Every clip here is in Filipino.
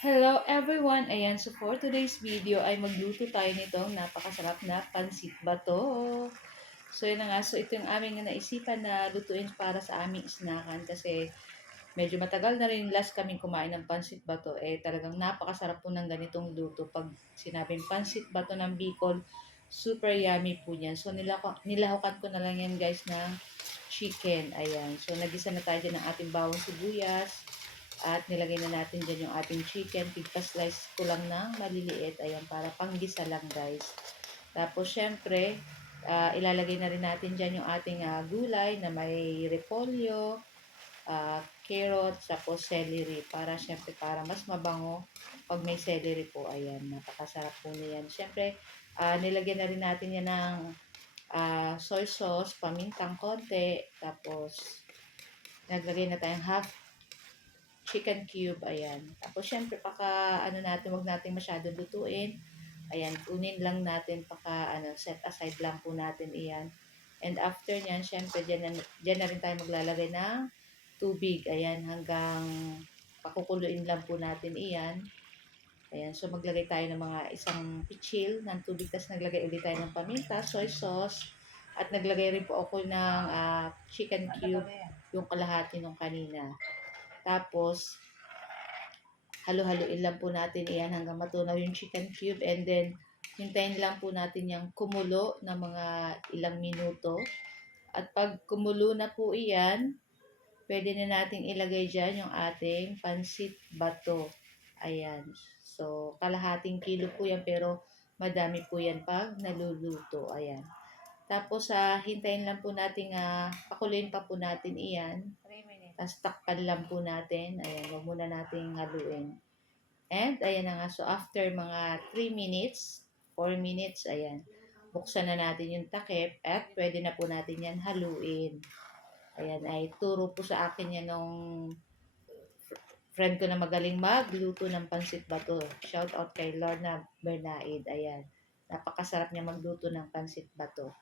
Hello everyone! Ayan, so for today's video ay magluto tayo nitong napakasarap na pansit bato. So yun na nga, so ito yung aming naisipan na lutuin para sa aming snackan kasi medyo matagal na rin last kaming kumain ng pansit bato. Talagang napakasarap po ng ganitong luto. Pag sinabing pansit bato ng Bicol, super yummy po yan. So nilahukan ko na lang yan guys ng chicken. Ayan, so nagisa na tayo dyan ng ating bawang sibuyas. At nilagay na natin dyan yung ating chicken. Pigpa-slice ko lang ng maliliit. Ayan, para panggisa lang guys. Tapos syempre, ilalagay na rin natin dyan yung ating gulay na may repolyo, carrot, tapos celery. Para syempre, para mas mabango pag may celery po. Ayan, napakasarap po niyan. Syempre, nilagyan na rin natin yan ng soy sauce, pamintang konti. Tapos, naglagay na tayong half chicken cube, ayan. Tapos, syempre, wag natin masyado lutuin. Ayan, kunin lang natin, set aside lang po natin iyan. And after nyan, syempre, dyan na rin tayo maglalagay ng tubig. Ayan, hanggang pakukuluin lang po natin iyan. Ayan, so maglagay tayo ng mga isang pitchil ng tubig. Tapos naglagay ulit tayo ng paminta, soy sauce. At naglagay rin po ako ng chicken cube, yung kalahati nung kanina. Tapos, halo-haluin lang po natin iyan hanggang matunaw yung chicken cube, and then hintayin lang po natin yung kumulo ng mga ilang minuto. At pag kumulo na po iyan, pwede na nating ilagay dyan yung ating pansit bato. Ayan. So, kalahating kilo po yan, pero madami po yan pag naluluto. Ayan. Tapos, hintayin lang po natin, pakuloyin pa po natin iyan. 3 minutes. Tapos, takpan lang po natin. Ayan, huwag muna natin haluin. And, ayan na nga. So, after mga 3 minutes, 4 minutes, ayan. Buksan na natin yung takip at pwede na po natin yan haluin. Ayan, ay turo po sa akin yan nung friend ko na magaling magluto ng pansit bato. Shout out kay Lorna Bernaid. Ayan. Napakasarap niya magluto ng pansit bato.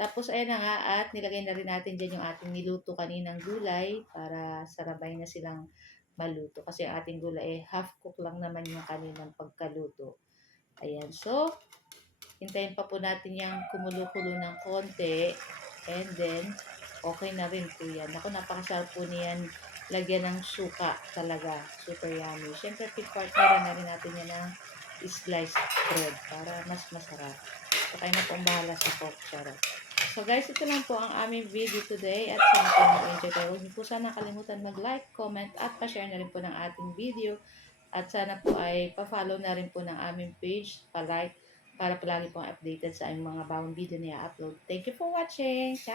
Tapos, ayan na nga, at nilagay na rin natin dyan yung ating niluto kaninang gulay para sarabay na silang maluto. Kasi ang ating gulay half cook lang naman yung kaninang pagkaluto. Ayan. So, hintayin pa po natin yung kumulo-kulo ng konti. And then, okay na rin po yan. Ako, napakasarap po niyan. Lagyan ng suka talaga. Super yummy. Siyempre, partner na rin natin yan ng sliced bread para mas masarap. So, kayo na pong bahala sa pork charot. So guys, ito lang po ang aming video today at sana po mag-enjoy tayo. Huwag niyo po sana kalimutan mag-like, comment at pa-share na rin po ng ating video. At sana po ay pa-follow na rin po ng aming page, pa-like, para palagi pong updated sa aming mga bagong video na i-upload. Thank you for watching! Ciao!